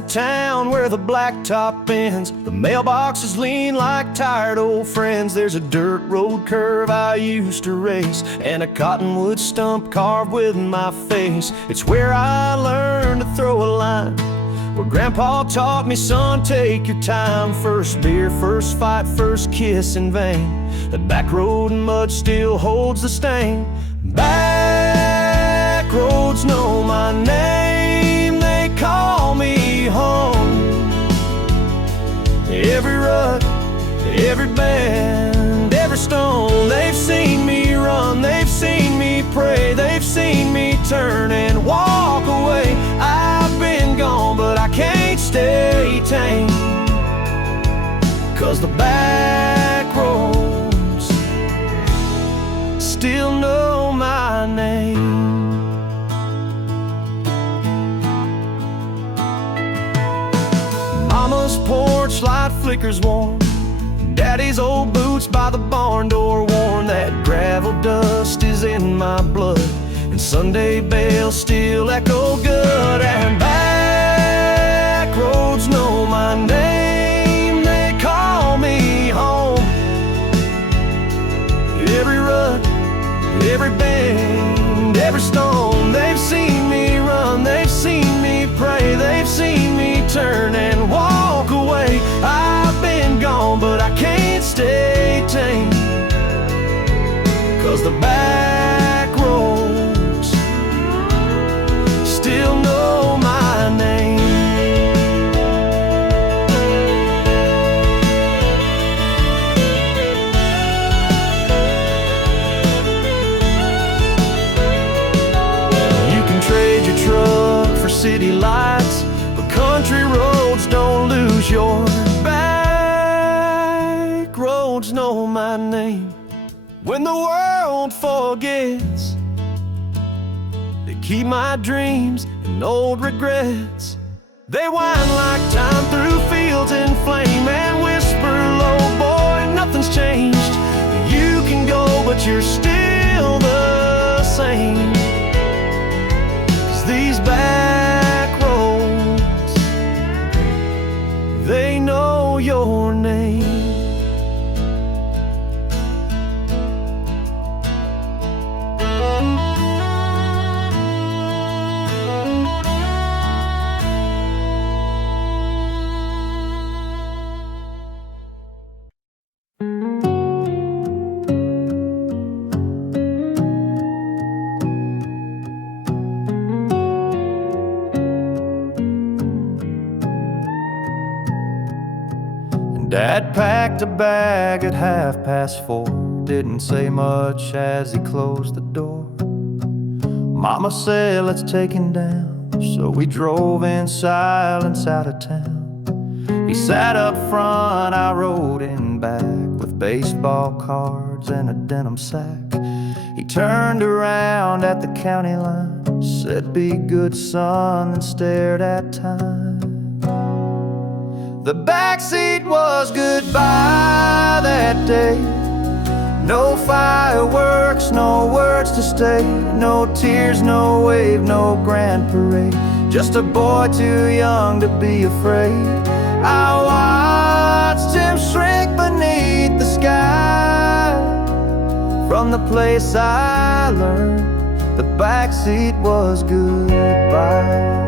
the town where the blacktop ends. The mailboxes lean like tired old friends. There's a dirt road curve I used to race, and a cottonwood stump carved with my face. It's where I learned to throw a line, where Grandpa taught me, son, take your time. First beer, first fight, first kiss in vain. That back road mud still holds the stain. Back roads know my name, they call me home. Every rut, every bend, every stone, they've seen me run, they've seen me pray, they've seen me turn and walk away. I've been gone, but I can't stay tame, 'cause the back roads still know my name. Mama's porch light flickers warm, Daddy's old boots by the barn door worn. That gravel dust is in my blood, and Sunday bells still echo good. And back roads know my name, they call me home. Every rut, every bend, every stone, they've seen me run, they've seen me pray, they've seen me turn and walk away. I've been gone, but I can't stay tame, 'cause the back roads still know my name. You can trade your truck for city lights, but country roads don't lose your back roads know my name. When the world forgets, they keep my dreams and old regrets. They wind like time through fields in flame and whisper low, boy, nothing's changed. You can go, but you're still the same. 'Cause these back roads, they know your name. Dad packed a bag at 4:30, didn't say much as he closed the door. Mama said, let's take him down, so we drove in silence out of town. He sat up front, I rode in back, with baseball cards and a denim sack. He turned around at the county line, said, be good, son, and stared at time. The backseat was goodbye that day. No fireworks, no words to say, no tears, no wave, no grand parade. Just a boy too young to be afraid. I watched him shrink beneath the sky. From the place I learned the backseat was goodbye.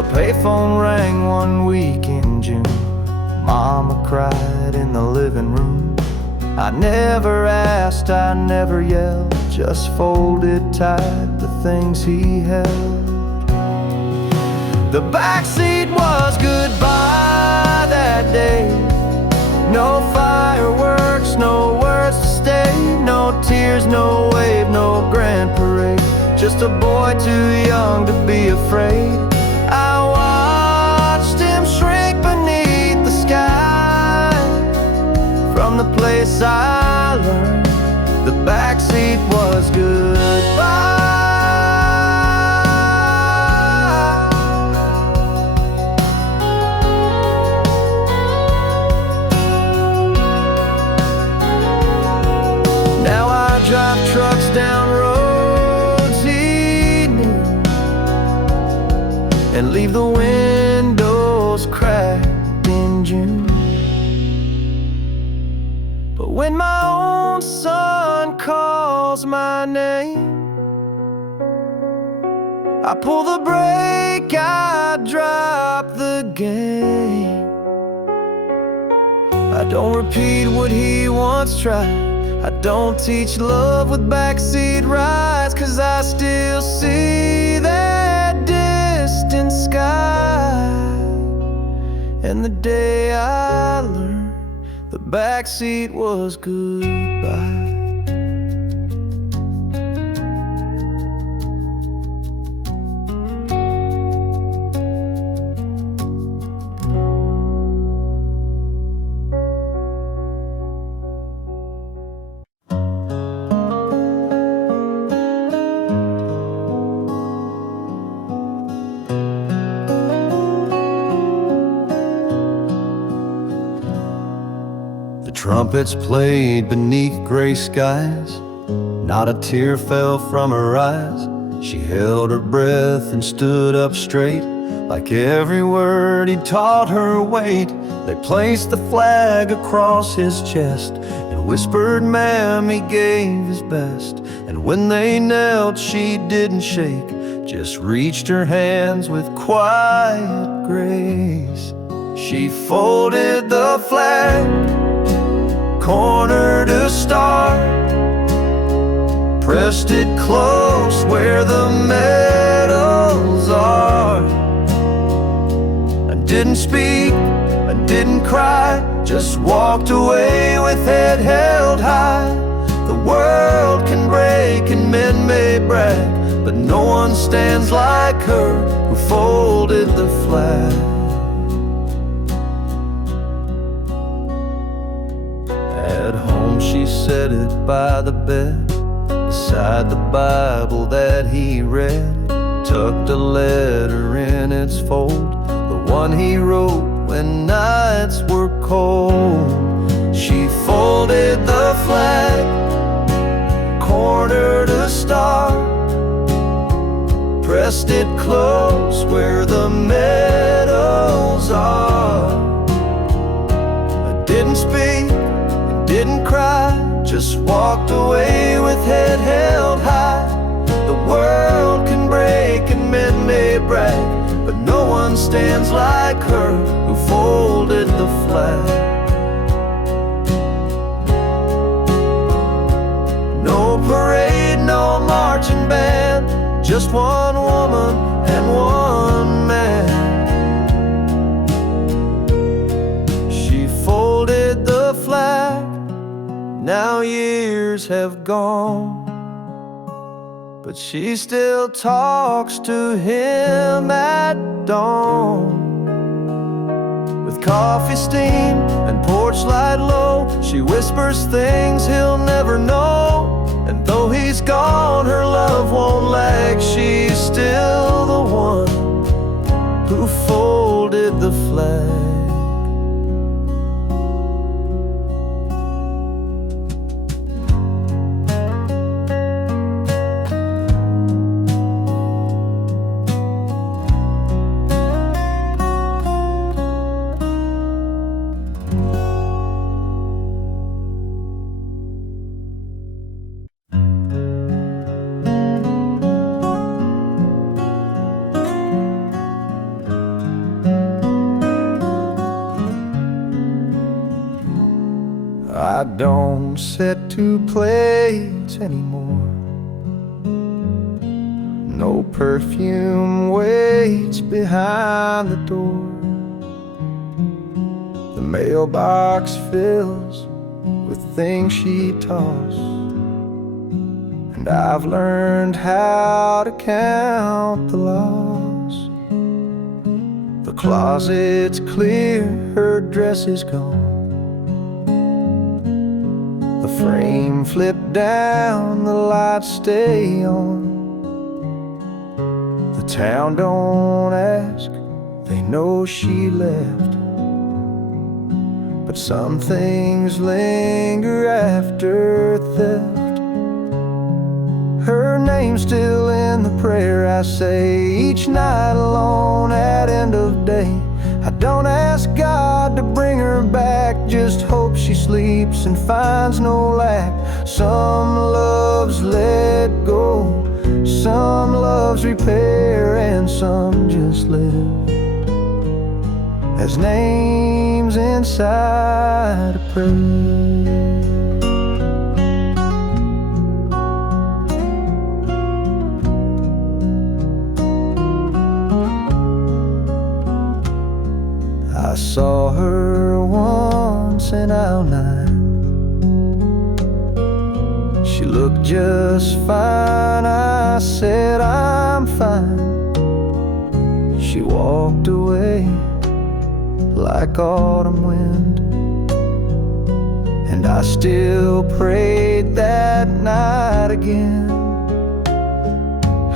A payphone rang one week in June. Mama cried in the living room. I never asked, I never yelled, just folded tight the things he held. The backseat was goodbye that day. No fireworks, no words to stay, no tears, no wave, no grand parade. Just a boy too young to be afraid. I watched him shrink beneath the sky. From the place I learned the backseat was goodbye. Now I drive trucks down roads he and leave the windows cracked in June. But when my own son calls my name, I pull the brake, I drop the game. I don't repeat what he once tried. I don't teach love with backseat rides, 'cause I still see that distant sky. And the day I learned the backseat was goodbye. Trumpets played beneath gray skies. Not a tear fell from her eyes. She held her breath and stood up straight. Like every word he taught her weight. They placed the flag across his chest and whispered, "Ma'am," he gave his best. And when they knelt, she didn't shake, just reached her hands with quiet grace. She folded the flag, corner to star, pressed it close where the medals are. I didn't speak, I didn't cry, just walked away with head held high. The world can break and men may brag, but no one stands like her who folded the flag. At home she set it by the bed, beside the Bible that he read. Tucked a letter in its fold, the one he wrote when nights were cold. She folded the flag, corner to star, pressed it close where the medals are. I didn't speak, didn't cry, just walked away with head held high. The world can break and men may brag, but no one stands like her who folded the flag. No parade, no marching band, just one woman and one man. She folded the flag. Now years have gone, but she still talks to him at dawn. With coffee steam and porch light low, she whispers things he'll never know. And though he's gone, her love won't lag. She's still the one who folded the flag. I don't set two plates anymore. No perfume waits behind the door. The mailbox fills with things she tossed, and I've learned how to count the loss. The closet's clear, her dress is gone. The frame flipped down, the lights stay on. The town don't ask, they know she left. But some things linger after theft. Her name's still in the prayer I say each night alone at end of day. I don't ask God to bring her back, just hope she sleeps and finds no lack. Some loves let go, some loves repair, and some just live as names inside a prayer. I saw her once in aisle 9. She looked just fine. I said, I'm fine. She walked away like autumn wind, and I still prayed that night again.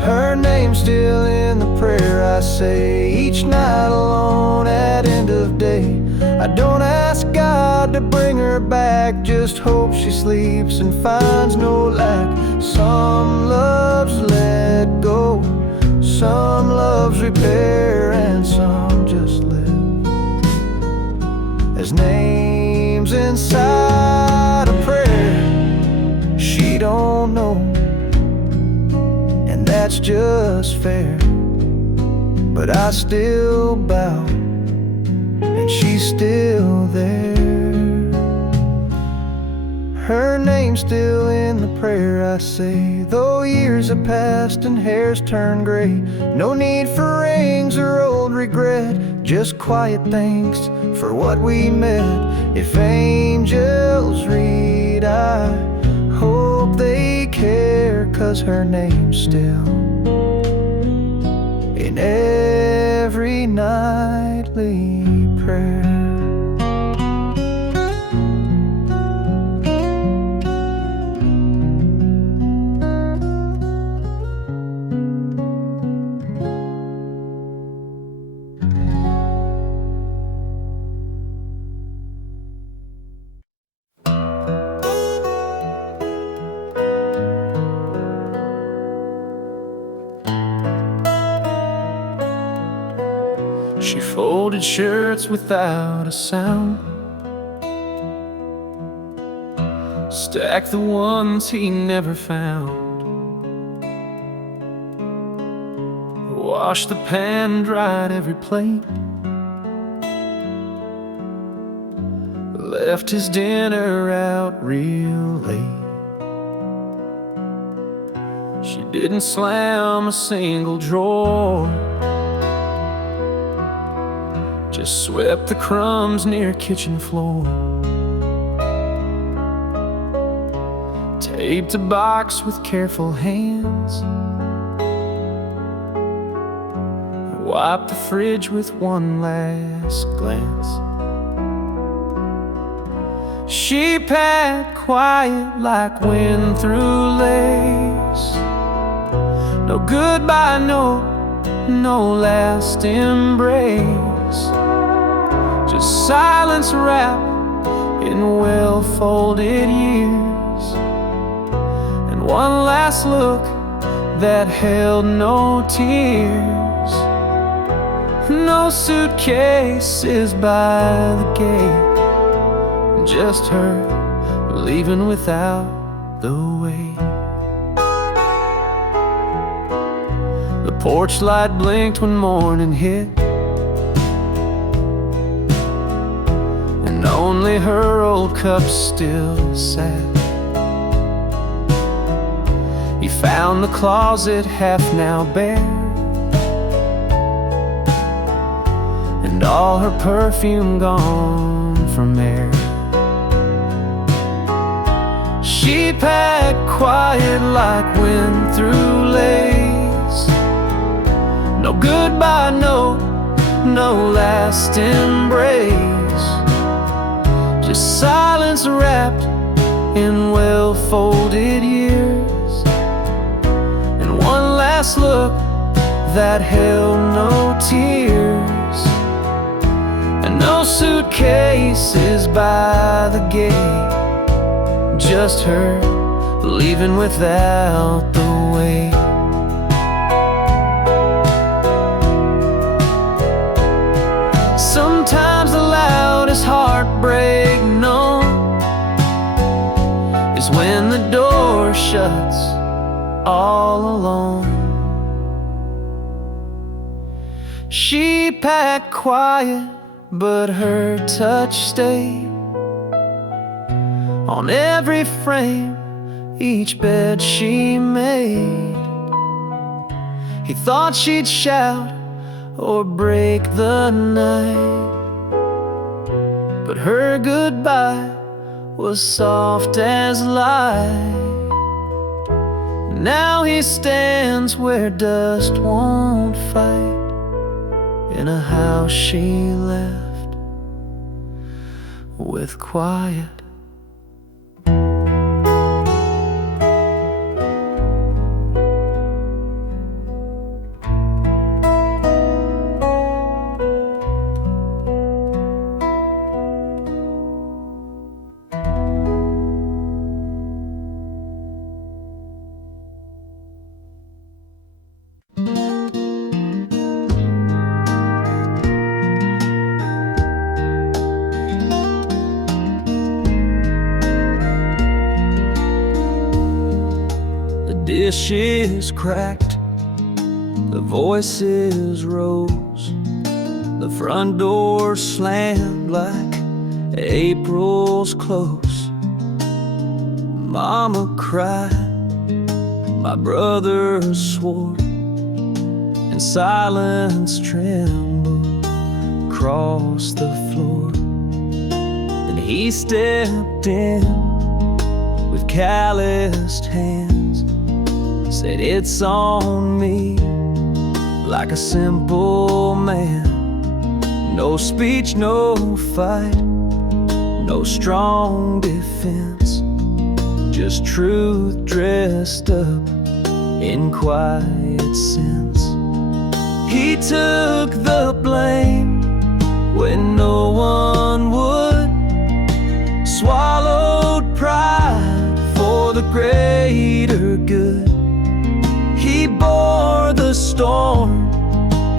Her name's still in the prayer I say each night alone at end of day. I don't ask God to bring her back, just hope she sleeps and finds no lack. Some loves let go, some loves repair, and some just live as names inside a prayer. She don't know, and that's just fair, but I still bow, and she's still there. Her name's still in the prayer I say, though years have passed and hair's turned gray. No need for rings or old regret, just quiet thanks for what we met. If angels read, I hope they care, 'cause her name's still in every nightly prayer. She folded shirts without a sound, stacked the ones he never found, washed the pan, dried every plate, left his dinner out real late. She didn't slam a single drawer, just swept the crumbs near kitchen floor, taped a box with careful hands, wiped the fridge with one last glance. She packed quiet like wind through lace. No goodbye note, no last embrace, just silence wrapped in well-folded years, and one last look that held no tears. No suitcases by the gate, just her leaving without the weight. The porch light blinked when morning hit, and only her old cups still sat. He found the closet half now bare, and all her perfume gone from air. She packed quiet like wind through lace. No goodbye note, no last embrace, just silence wrapped in well-folded years, and one last look that held no tears, and no suitcases by the gate, just her leaving without the weight. Sometimes the loudest heartbreak known is when the door shuts all alone. She packed quiet, but her touch stayed on every frame, each bed she made. He thought she'd shout or break the night, but her goodbye was soft as light. Now he stands where dust won't fight, in a house she left with quiet. The dishes cracked, the voices rose, the front door slammed like April's close. Mama cried, my brother swore, and silence trembled across the floor. Then he stepped in with calloused hands, said it's on me, like a simple man. No speech, no fight, no strong defense, just truth dressed up in quiet sense. He took the blame when no one would, swallowed pride for the greater good. He bore the storm,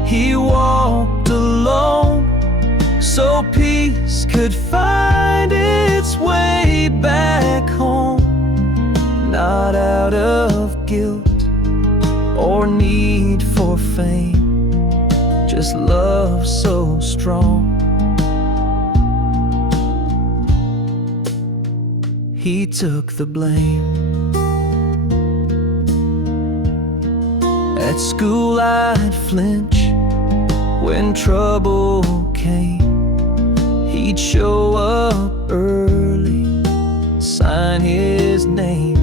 he walked alone, so peace could find its way back home. Not out of guilt or need for fame, just love so strong. He took the blame. At school I'd flinch when trouble came. He'd show up early, sign his name.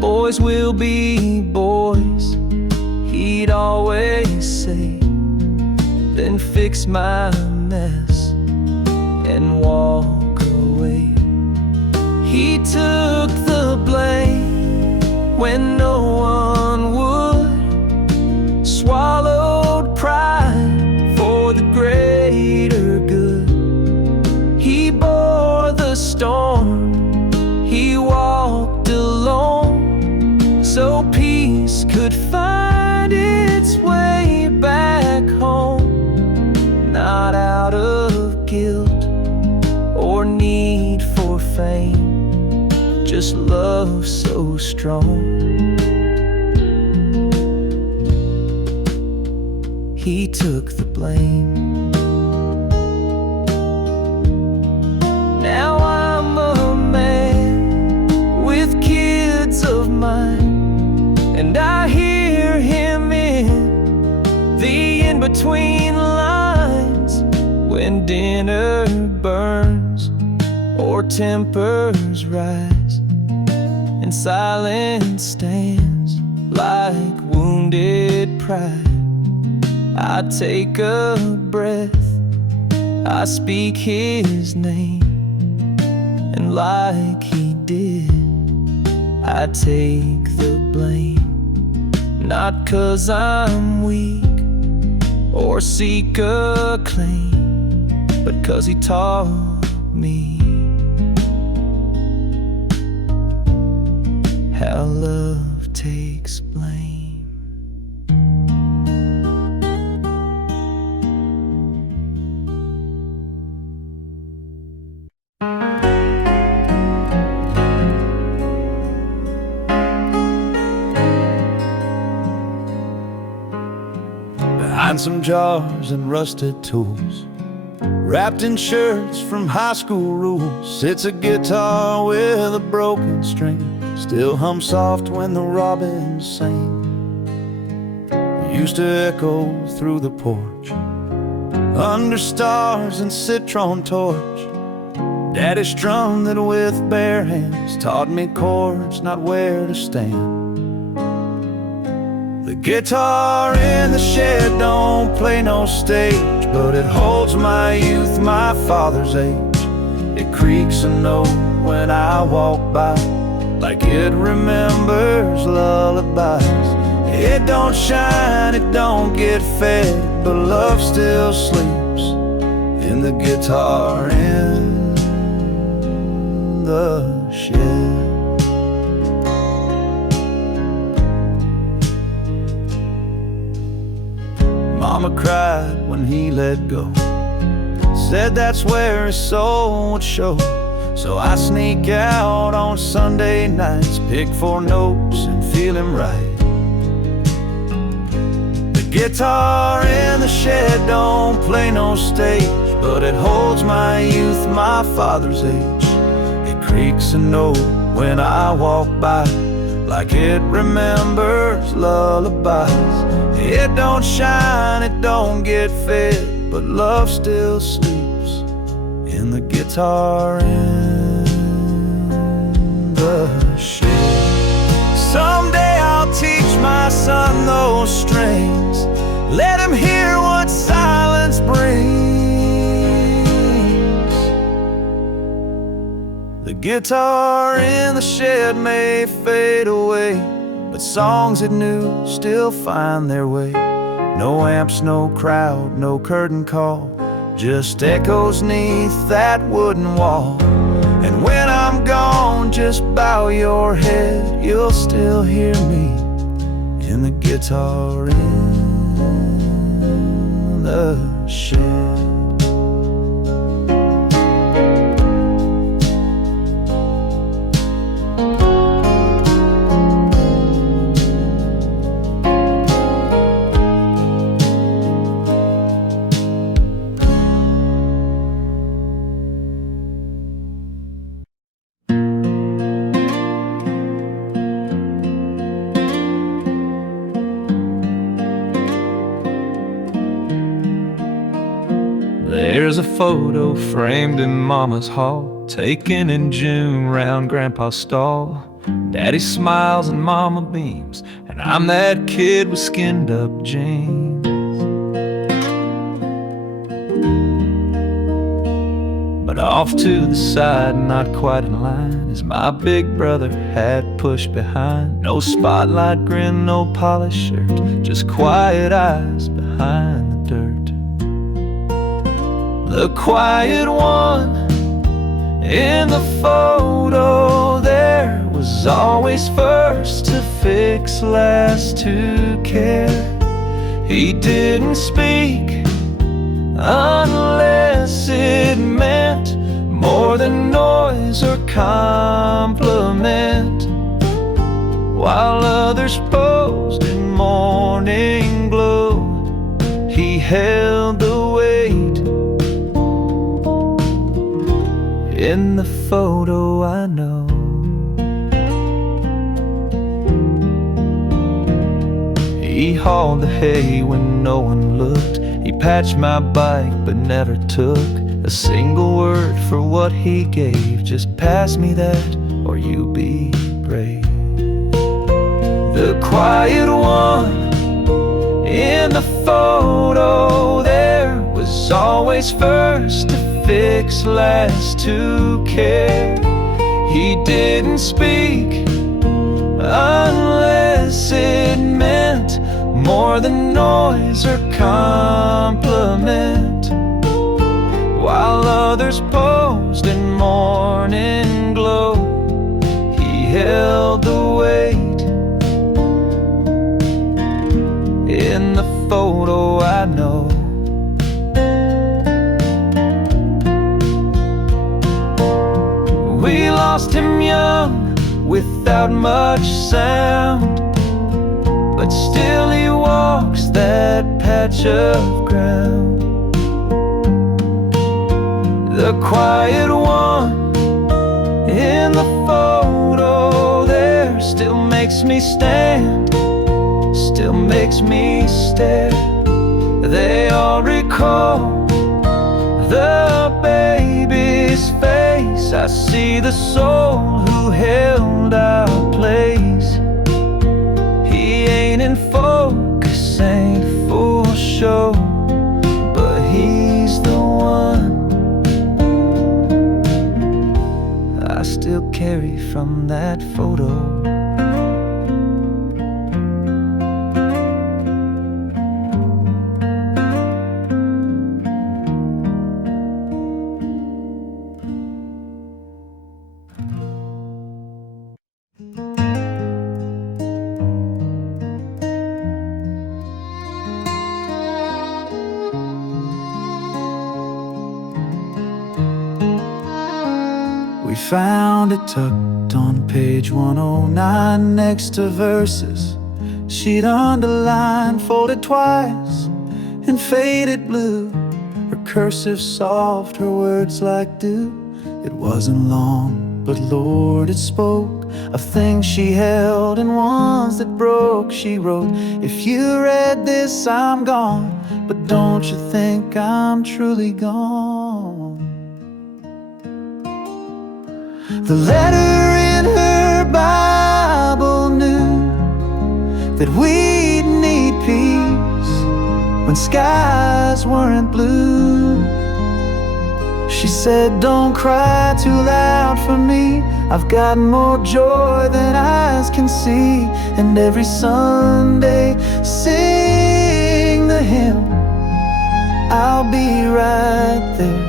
Boys will be boys, he'd always say, then fix my mess and walk away. He took the blame when no one would, swallowed pride for the greater good. He bore the storm, he walked alone, so peace could find its way back home. Not out of guilt or need for fame, just love so strong. He took the blame. Now I'm a man with kids of mine, and I hear him in the in-between lines when dinner burns or tempers rise, and silence stands like wounded pride. I take a breath, I speak his name, and like he did, I take the blame. Not 'cause I'm weak or seek acclaim, but 'cause he taught me how love takes blame. Behind some jars and rusted tools, wrapped in shirts from high school rules, sits a guitar with a broken string, still hum soft when the robins sing. It used to echo through the porch, under stars and citron torch. Daddy strummed it with bare hands, taught me chords, not where to stand. The guitar in the shed don't play no stage, but it holds my youth, my father's age. It creaks a note when I walk by, like it remembers lullabies. It don't shine, it don't get fed, but love still sleeps in the guitar in the shed. Mama cried when he let go, said that's where his soul would show. So I sneak out on Sunday nights, pick 4 notes and feel him right. The guitar in the shed don't play no stage, but it holds my youth, my father's age. It creaks a note when I walk by, like it remembers lullabies. It don't shine, it don't get fed, but love still sleeps in the guitar in the shed. Someday I'll teach my son those strings, let him hear what silence brings. The guitar in the shed may fade away, but songs it knew still find their way. No amps, no crowd, no curtain call, just echoes neath that wooden wall. And when I'm gone, just bow your head, you'll still hear me in the guitar in the shed. There's a photo framed in Mama's hall, taken in June round Grandpa's stall. Daddy smiles and Mama beams, and I'm that kid with skinned up jeans. But off to the side, not quite in line, is my big brother, hat pushed behind. No spotlight grin, no polished shirt, just quiet eyes behind the dirt. The quiet one in the photo there was always first to fix, last to care. He didn't speak unless it meant more than noise or compliment. While others posed in morning glow, he held the weight. In the photo I know, he hauled the hay when no one looked. He patched my bike but never took a single word for what he gave. Just pass me that or you be brave. The quiet one in the photo there was always first to fix, last to care. He didn't speak unless it meant more than noise or compliment. While others posed in morning glow, he held the way. I know. We lost him young, without much sound, but still he walks that patch of ground. The quiet one in the photo there still makes me stand, still makes me stare. They all recall the baby's face. I see the soul who held our place. He ain't in focus, ain't full show, but he's the one I still carry from that photo. We found it tucked on page 109 next to verses she'd underlined, folded twice in faded blue. Her cursive soft, her words like dew. It wasn't long, but Lord, it spoke of things she held and ones that broke. She wrote, if you read this, I'm gone, but don't you think I'm truly gone. The letter in her Bible knew that we'd need peace when skies weren't blue. She said, don't cry too loud for me, I've got more joy than eyes can see. And every Sunday sing the hymn, I'll be right there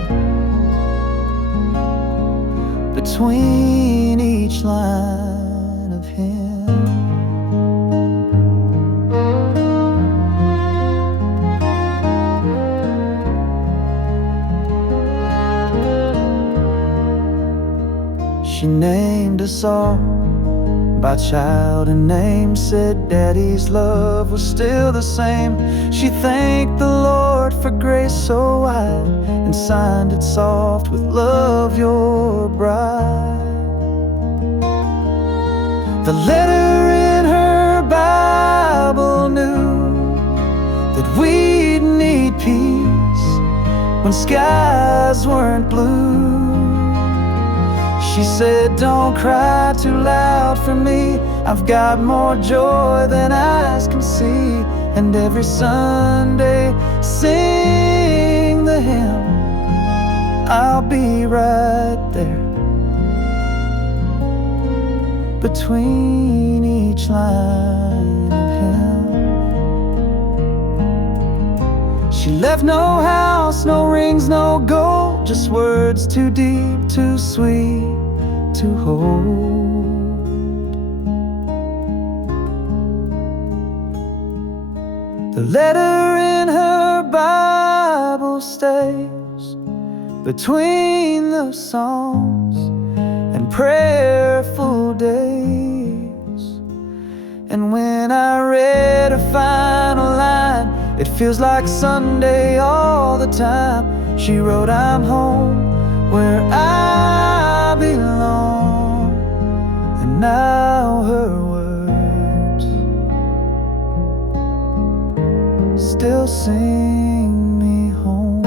between each line of him. She named us all by child and name, said Daddy's love was still the same. She thanked the Lord for grace so wide and signed it soft with love, your bride. The letter in her Bible knew that we'd need peace when skies weren't blue. She said, don't cry too loud for me, I've got more joy than eyes can see. And every Sunday sing the hymn, I'll be right there between each line of him. She left no house, no rings, no gold, just words too deep, too sweet to hold. The letter in her Bible stays between the Psalms and prayerful days. And when I read her final line, it feels like Sunday all the time. She wrote, I'm home where I belong. And now her words still sing me home.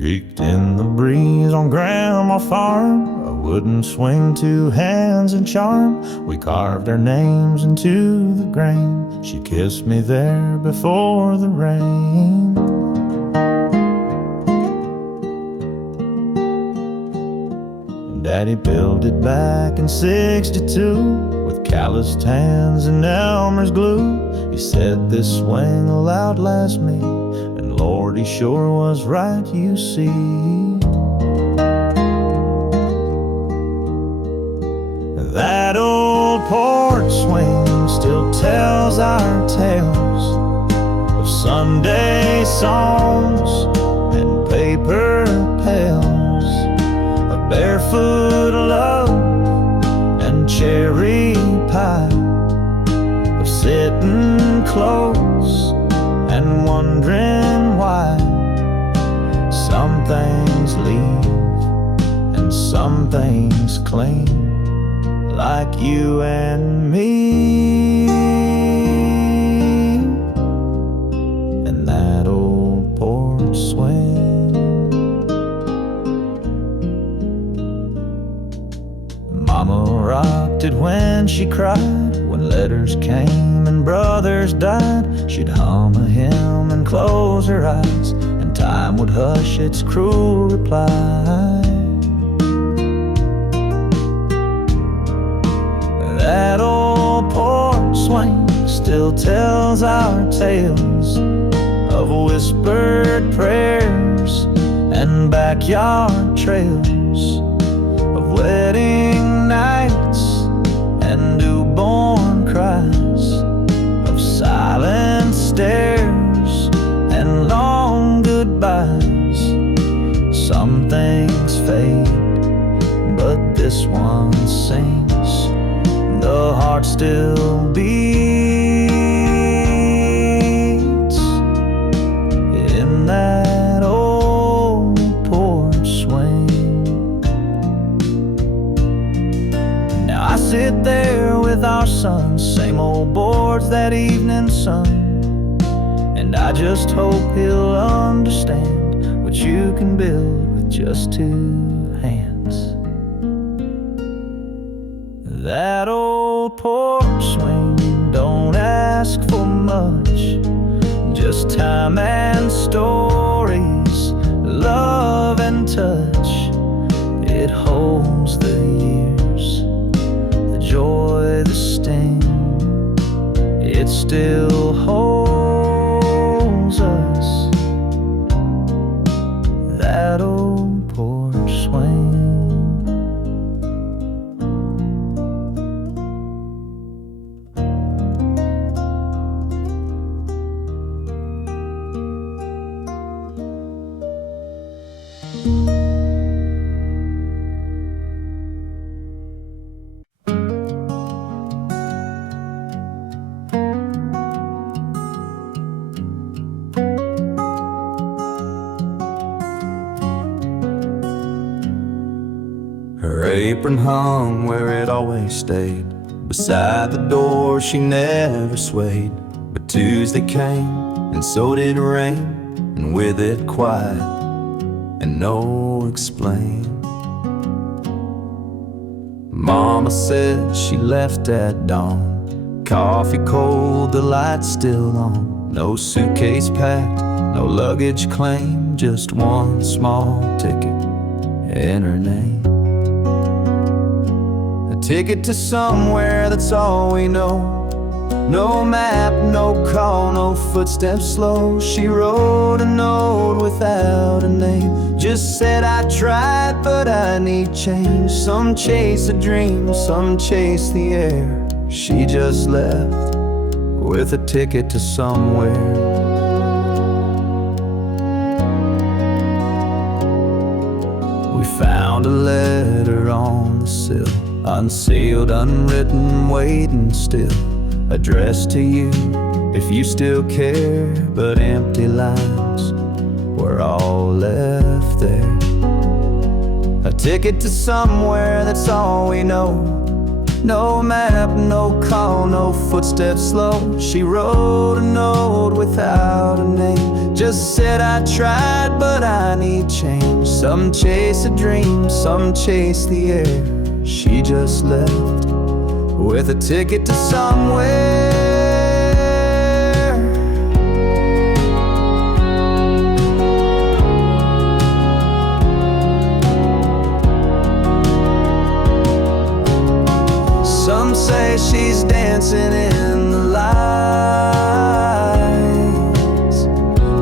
Geeked in the breeze on Grandma Farm, a wooden swing, two hands and charm. We carved our names into the grain. She kissed me there before the rain. Daddy built it back in '62 with calloused hands and Elmer's glue. He said this swing will outlast me, and Lord, he sure was right, you see. That old porch swing still tells our tales of Sunday songs and paper pails, of barefoot love and cherry pie, of sitting close and wondering why some things leave and some things cling, like you and me, and that old porch swing. Mama rocked it when she cried, when letters came and brothers died. She'd hum a hymn and close her eyes, and time would hush its cruel reply. That old porch swing still tells our tales of whispered prayers and backyard trails, of wedding nights and newborn cries, of silent stares and long goodbyes. Some things fade, but this one sings. The heart still beats in that old porch swing. Now I sit there with our son, same old boards, that evening sun, and I just hope he'll understand what you can build with just two hands. That old porch swing don't ask for much, just time and stories, love and touch. It holds the years, the joy, the sting. It still holds us, that old porch swing. Her apron hung where it always stayed, beside the door she never swayed. But Tuesday came, and so did rain, and with it quiet and no explain. Mama said she left at dawn, coffee cold, the lights still on. No suitcase packed, no luggage claimed, just one small ticket in her name. Ticket to somewhere, that's all we know. No map, no call, no footsteps slow. She wrote a note without a name, just said I tried but I need change. Some chase a dream, some chase the air. She just left with a ticket to somewhere. We found a letter on the sill, unsealed, unwritten, waiting still, addressed to you if you still care. But empty lines were all left there. A ticket to somewhere, that's all we know. No map, no call, no footsteps slow. She wrote a note without a name, just said I tried, but I need change. Some chase a dream, some chase the air. She just left with a ticket to somewhere. Some say she's dancing in the lights.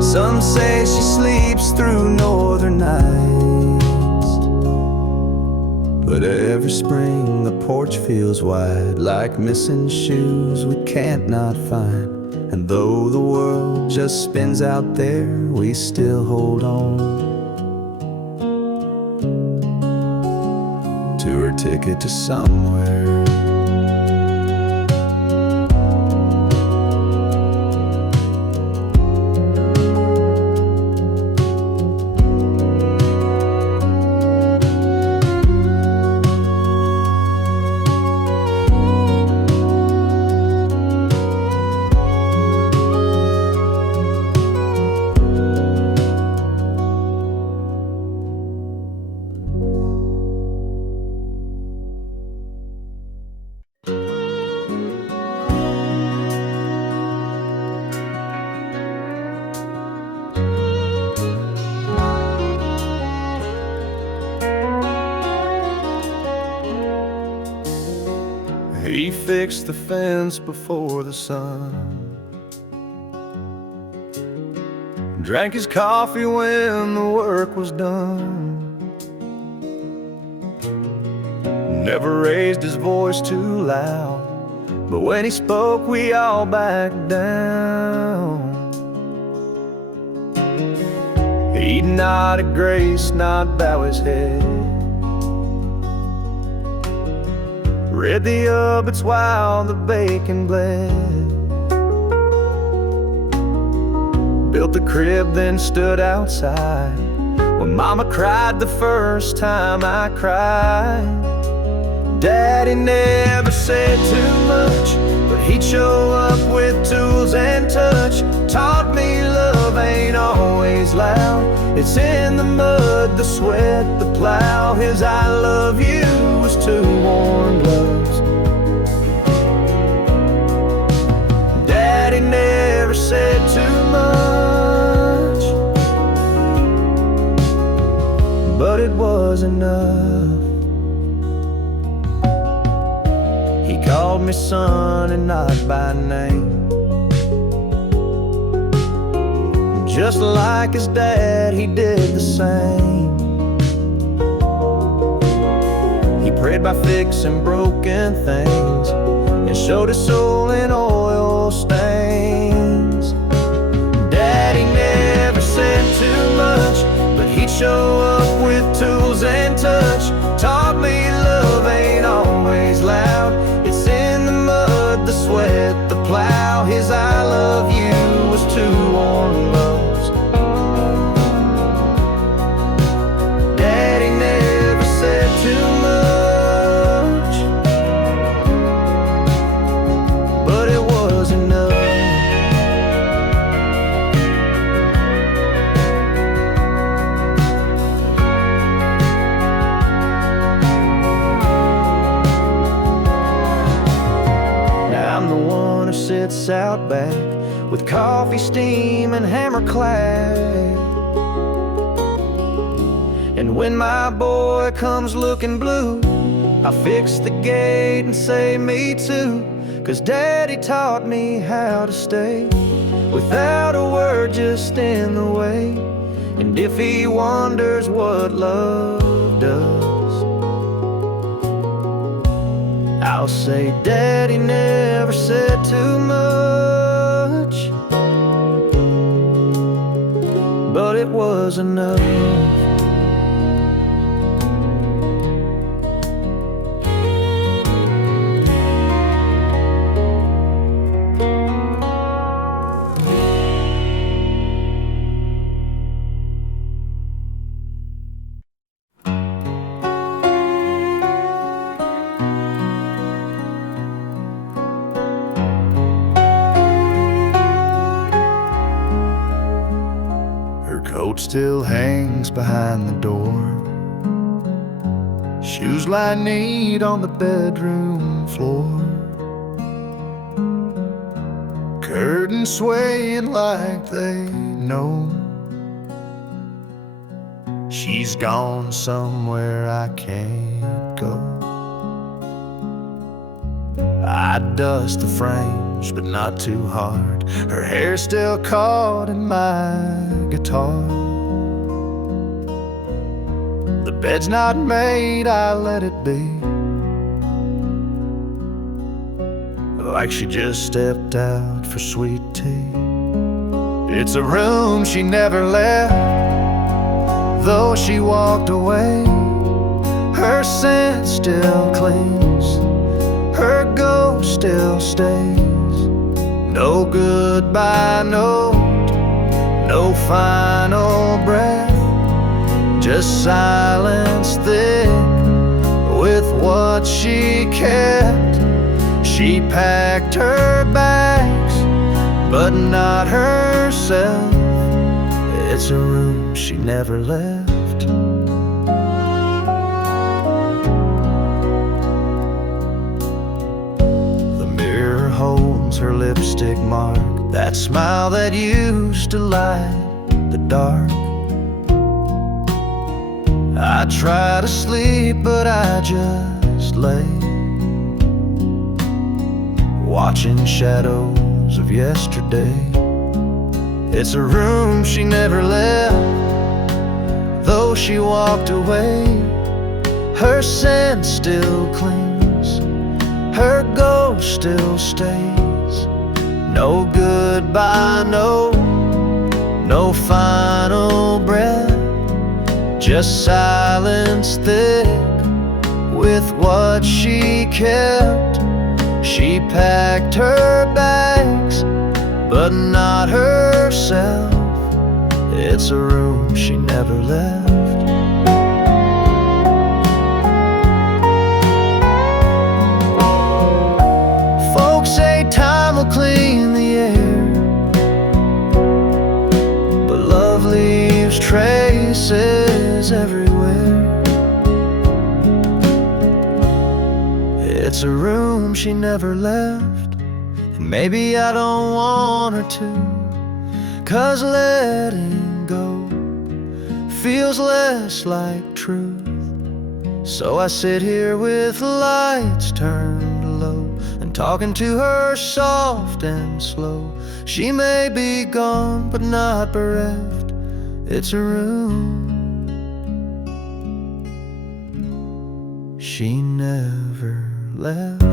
Some say she sleeps through northern nights. But every spring the porch feels wide, like missing shoes we can't not find. And though the world just spins out there, we still hold on to her ticket to somewhere. He fixed the fence before the sun, drank his coffee when the work was done, never raised his voice too loud, but when he spoke we all backed down. He'd nod at grace, not bow his head, read the obits while the bacon bled, built the crib then stood outside when Mama cried the first time I cried. Daddy never said too much, but he'd show up with tools and touch. Taught me love ain't always loud, it's in the mud, the sweat, the plow. His I love you was two warm gloves. Daddy never said too much, but it was enough. He called me son and not by name, just like his dad, he did the same. He prayed by fixing broken things and showed his soul in oil stains. Daddy never said too much, but he'd show up with tools and touch. Taught me love ain't always loud, it's in the mud, the sweat, the plow. His I love you was two warm loves. Daddy never said too much, but it was enough. Now I'm the one who sits out back with coffee, steam, and hammer clad. And when my boy comes looking blue, I fix the gate and say me too. 'Cause Daddy taught me how to stay without a word, just in the way. And if he wonders what love does, I'll say Daddy never said too much, but it was enough. Her coat still hangs behind the door. Shoes lie neat on the bedroom floor. Curtains swaying like they know. She's gone somewhere I can't go. I dust the frames, but not too hard. Her hair's still caught in my guitar. The bed's not made, I let it be. Like she just stepped out for sweet tea. It's a room she never left, though she walked away. Her scent still clings, her ghost still stays. No goodbye note, no final breath, just silence thick with what she kept. She packed her bags, but not herself. It's a room she never left. The mirror holds her lipstick mark, that smile that used to light the dark. I try to sleep, but I just lay, watching shadows of yesterday. It's a room she never left, though she walked away. Her scent still clings, her ghost still stays. No goodbye note, no final breath, just silence thick with what she kept. She packed her bags, but not herself. It's a room she never left. Folks say time will clean the air, but love leaves traces everywhere. It's a room she never left, and maybe I don't want her to, 'cause letting go feels less like truth. So I sit here with lights turned low, and talking to her soft and slow. She may be gone, but not bereft. It's a room she never left.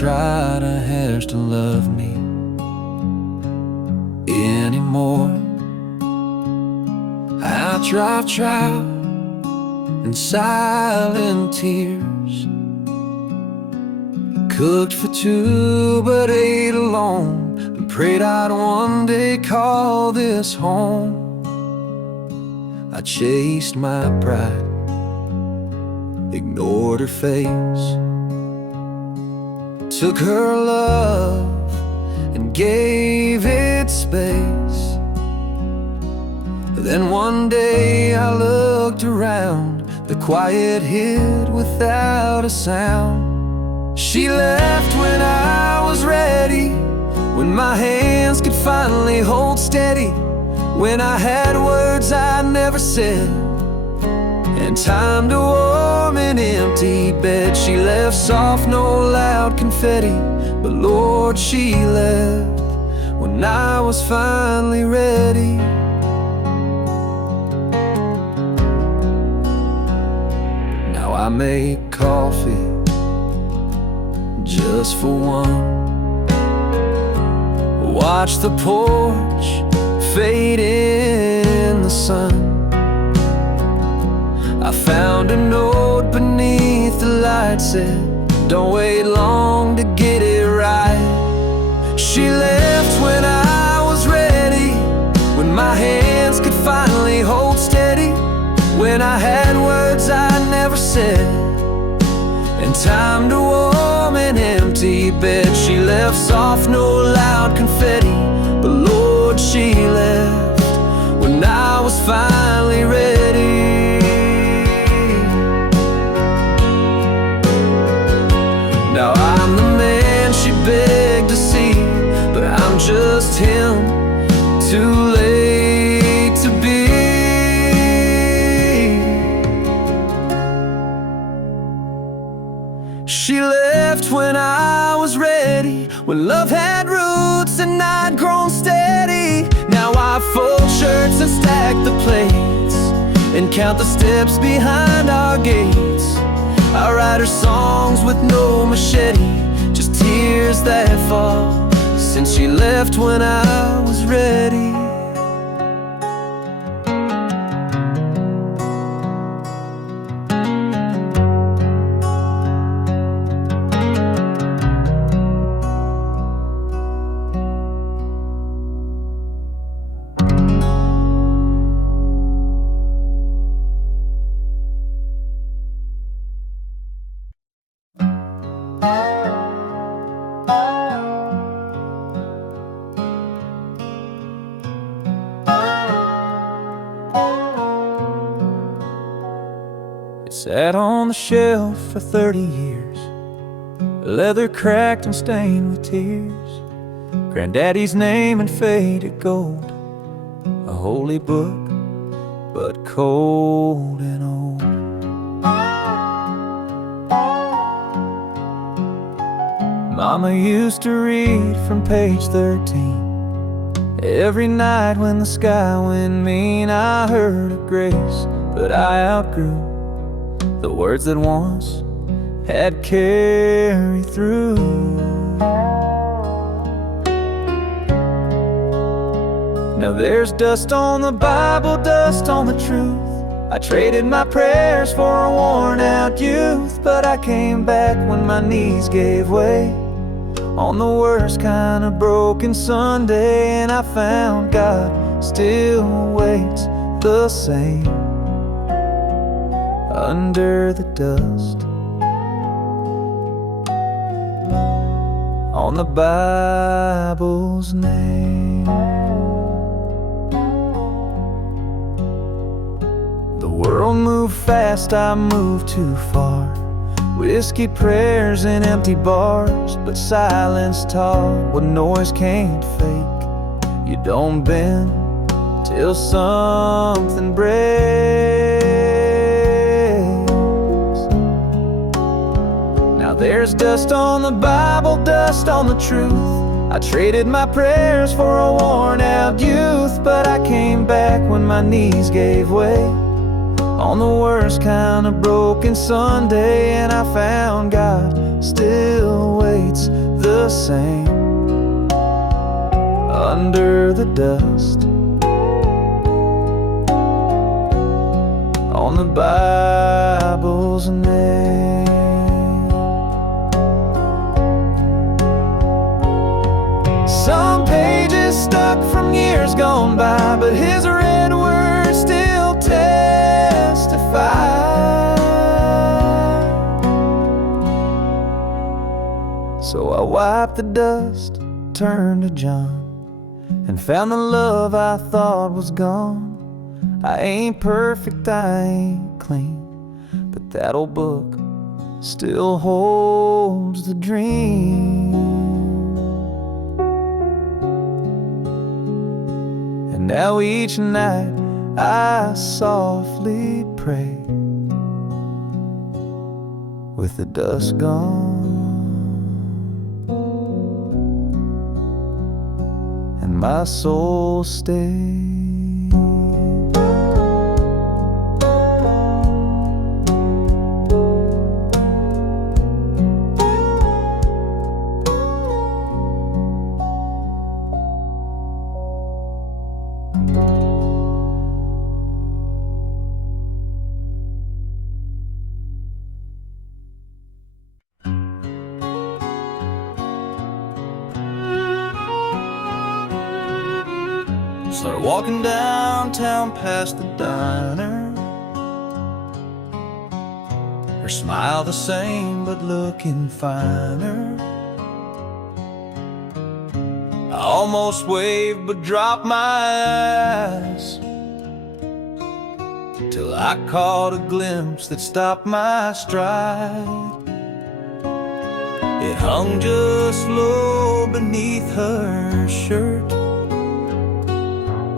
Try to have to love me anymore. I'll try in silent tears. Cooked for two but ate alone, and prayed I'd one day call this home. I chased my pride, ignored her face, took her love and gave it space. Then one day I looked around, the quiet hit without a sound. She left when I was ready, when my hands could finally hold steady, when I had words I never said, and time to warm an empty bed. She left soft, no loud confetti, but Lord, she left when I was finally ready. Now I make coffee just for one, watch the porch fade in the sun. I found a note beneath the light, said, "Don't wait long to get it right." She left when I was ready, when my hands could finally hold steady, when I had words I never said, and time to warm an empty bed. She left soft, no loud confetti, but Lord, she left when I was finally ready. Now I'm the man she begged to see, but I'm just him, too late to be. She left when I was ready, when love had roots and I'd grown steady. Now I fold shirts and stack the plates, and count the steps behind our gates. I write her songs with no machete, just tears that fall, since she left when I was ready. It sat on the shelf for 30 years, leather cracked and stained with tears. Granddaddy's name in faded gold, a holy book, but cold and old. Mama used to read from page 13 every night when the sky went mean. I heard of grace, but I outgrew the words that once had carried through. Now there's dust on the Bible, dust on the truth. I traded my prayers for a worn-out youth, but I came back when my knees gave way on the worst kind of broken Sunday, and I found God still waits the same under the dust on the Bible's name. The world moved fast, I moved too far. Whiskey prayers in empty bars, but silence taught what noise can't fake. You don't bend till something breaks. Now there's dust on the Bible, dust on the truth. I traded my prayers for a worn-out youth, but I came back when my knees gave way on the worst kind of broken Sunday, and I found God still waits the same under the dust on the Bible's name. Some pages stuck from years gone by, but his red words still testify. So I wiped the dust, turned to John, and found the love I thought was gone. I ain't perfect, I ain't clean, but that old book still holds the dream. And now each night I softly pray with the dust gone and my soul stays. Started walking downtown past the diner. Her smile the same, but looking finer. I almost waved, but dropped my eyes, till I caught a glimpse that stopped my stride. It hung just low beneath her shirt,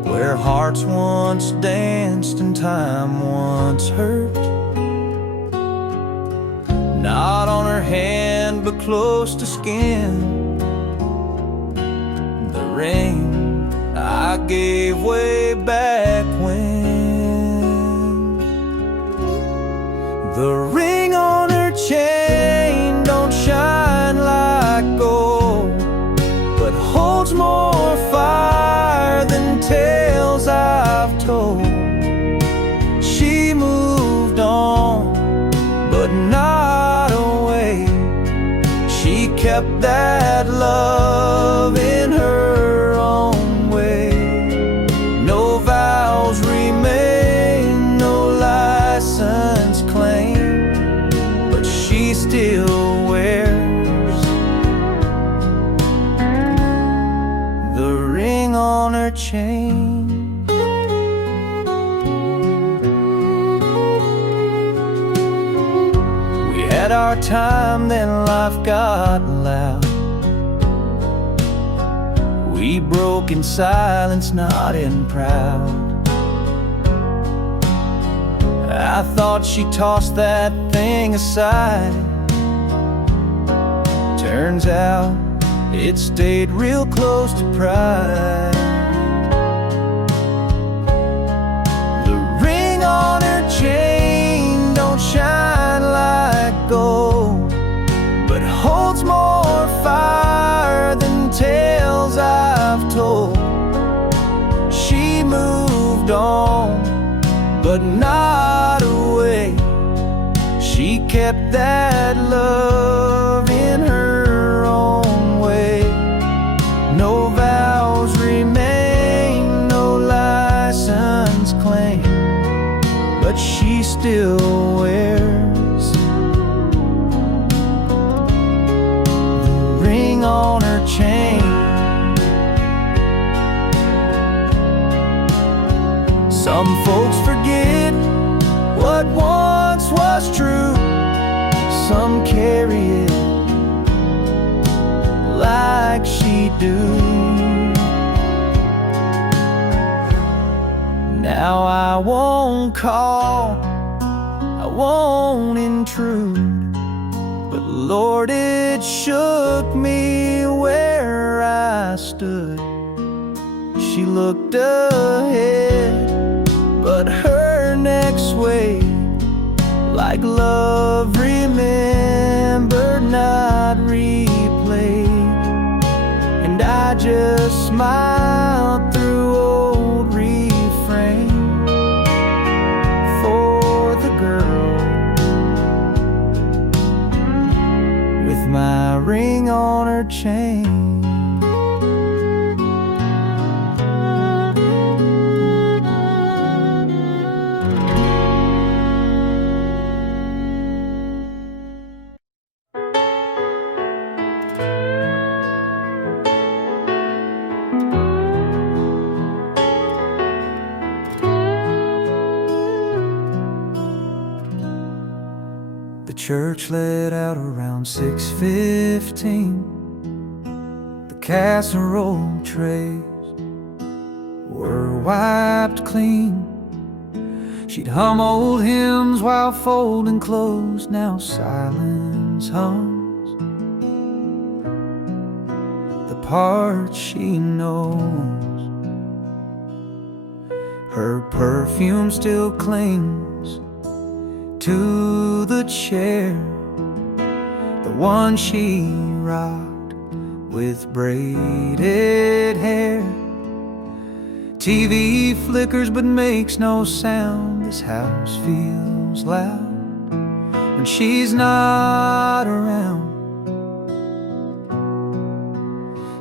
where hearts once danced and time once hurt. Not on her hand, but close to skin. The ring I gave way back when. The ring on her chain don't shine like gold, but holds more fire than tales I've told. She moved on, but not away. She kept that love in her own way. No vows remain, no license claim, but she still wears the ring on her chain. We had our time, then life got loud. We broke in silence, not in proud. I thought she tossed that thing aside. Turns out it stayed real close to pride. The ring on her chain don't shine like gold, but holds more fire than tales I've told. She moved on, but not away. She kept that love in her own way. No vows remain, no license claim, but she still wears the ring on her chain. Some folks forget what once was true. Some carry it like she do. Now I won't call, I won't intrude, but Lord, it shook me where I stood. She looked ahead, but her next swayed like love remembered, not replayed. And I just smiled through old refrain for the girl with my ring on her chain. The church let out around 6:15. The casserole trays were wiped clean. She'd hum old hymns while folding clothes. Now silence hums the part she knows. Her perfume still clings to the chair, the one she rocked with braided hair. TV flickers but makes no sound. This house feels loud when she's not around.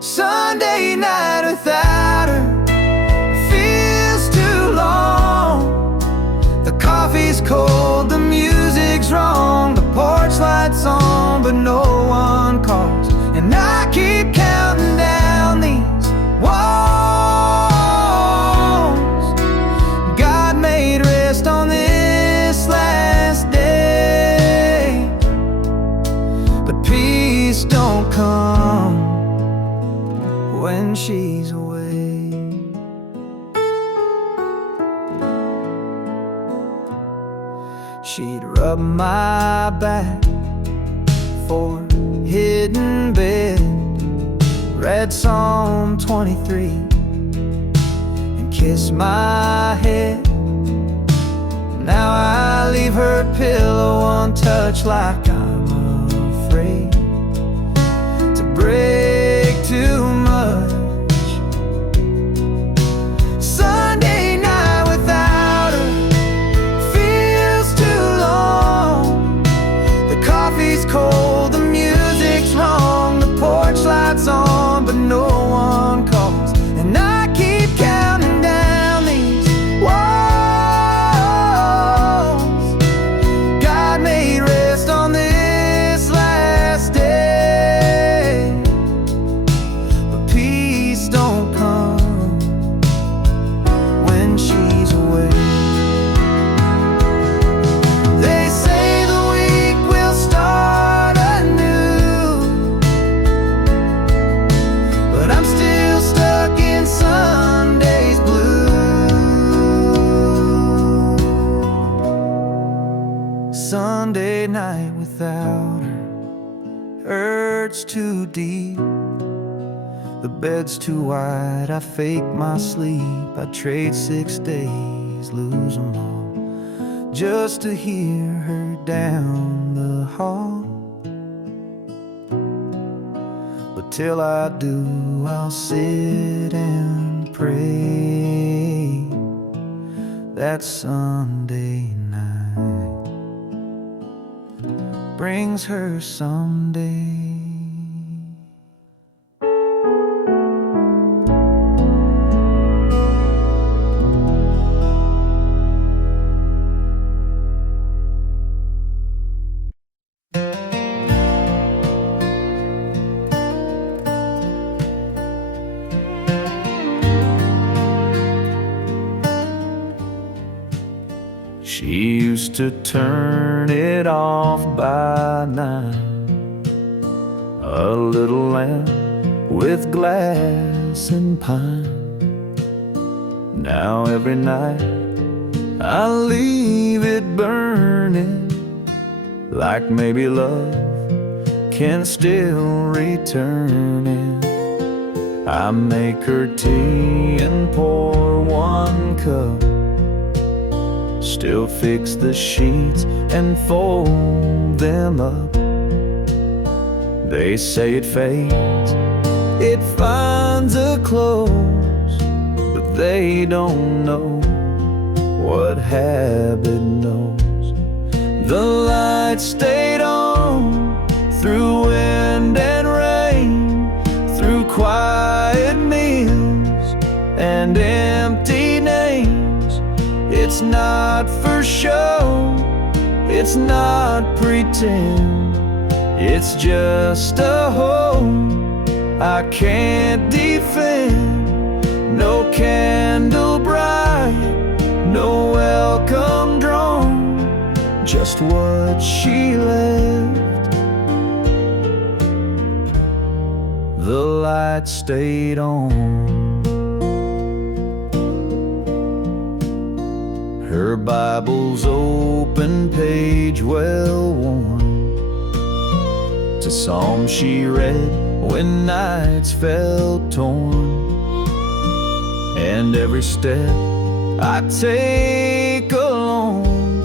Sunday night without her feels too long. The coffee's cold, the music's wrong, the porch light's on, but no one calls. And I keep counting down these walls God made rest on this last day. But peace don't come when she's away. She'd rub my back for hidden bed, read Psalm 23 and kiss my head. Now I leave her pillow untouched, like I'm afraid to break too much. Sunday night without her feels too long. The coffee's cold, the music's wrong, the porch light's on, but no one calls. And I keep counting down these walls God made rest on this last day. But peace don't come when she's away. They say the week will start anew, but I'm still stuck in Sunday's blue. Sunday night without her hurts too deep. The bed's too wide, I fake my sleep. I trade 6 days, lose them all, just to hear her down the hall. But till I do, I'll sit and pray that Sunday night brings her someday. She used to turn it off by 9, a little lamp with glass and pine. Now every night I leave it burning, like maybe love can still return it. I make her tea and pour 1 cup, still fix the sheets and fold them up. They say it fades, it finds a close, but they don't know what habit knows. The light stayed on through wind and rain, through quiet meals and empty names. It's not for show, it's not pretend, it's just a home I can't defend. No candle bright, no welcome drawn, just what she left. The light stayed on. Her Bible's open page well worn, to Psalms she read when nights felt torn. And every step I take alone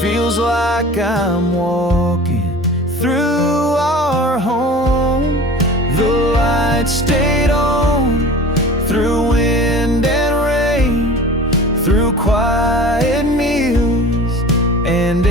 feels like I'm walking through our home. The light stayed on through wind and rain, through quiet meals and